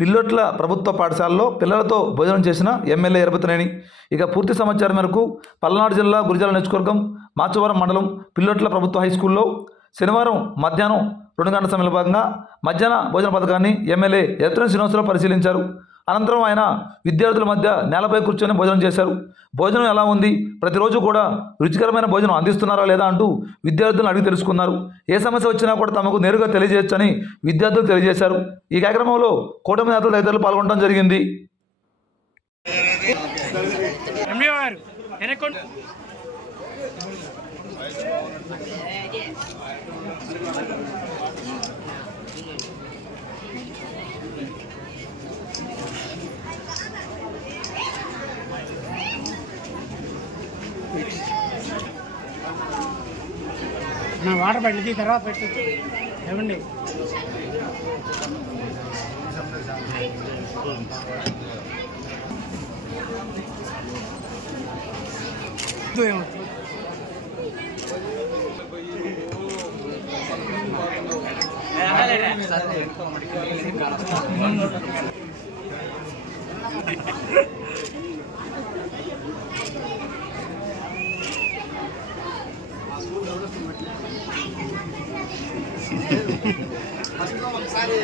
పిల్లొట్ల ప్రభుత్వ పాఠశాలలో పిల్లలతో భోజనం చేసిన ఎమ్మెల్యే ఎరపతినేని. ఇక పూర్తి సమాచారం మేరకు పల్నాడు జిల్లా గురిజాల నియోజకవర్గం మాచవరం మండలం పిల్లొట్ల ప్రభుత్వ హైస్కూల్లో శనివారం మధ్యాహ్నం 2 గంటల సమయంలో భాగంగా మధ్యాహ్న భోజన పథకాన్ని ఎమ్మెల్యే ఎరపతినేని శ్రీనివాసరావు పరిశీలించారు. అనంతరం ఆయన విద్యార్థుల మధ్య నేలపై కూర్చొని భోజనం చేశారు. భోజనం ఎలా ఉంది, ప్రతిరోజు కూడా రుచికరమైన భోజనం అందిస్తున్నారా లేదా అంటూ విద్యార్థులను అడిగి తెలుసుకున్నారు. ఏ సమస్య వచ్చినా కూడా తమకు నేరుగా తెలియజేయొచ్చని విద్యార్థులు తెలియజేశారు. ఈ కార్యక్రమంలో కూటమి నేతలు తదితరులు పాల్గొనడం జరిగింది. నా వాటర్ పెట్టి తర్వాత పెట్టి ఏమండి ఒకసారి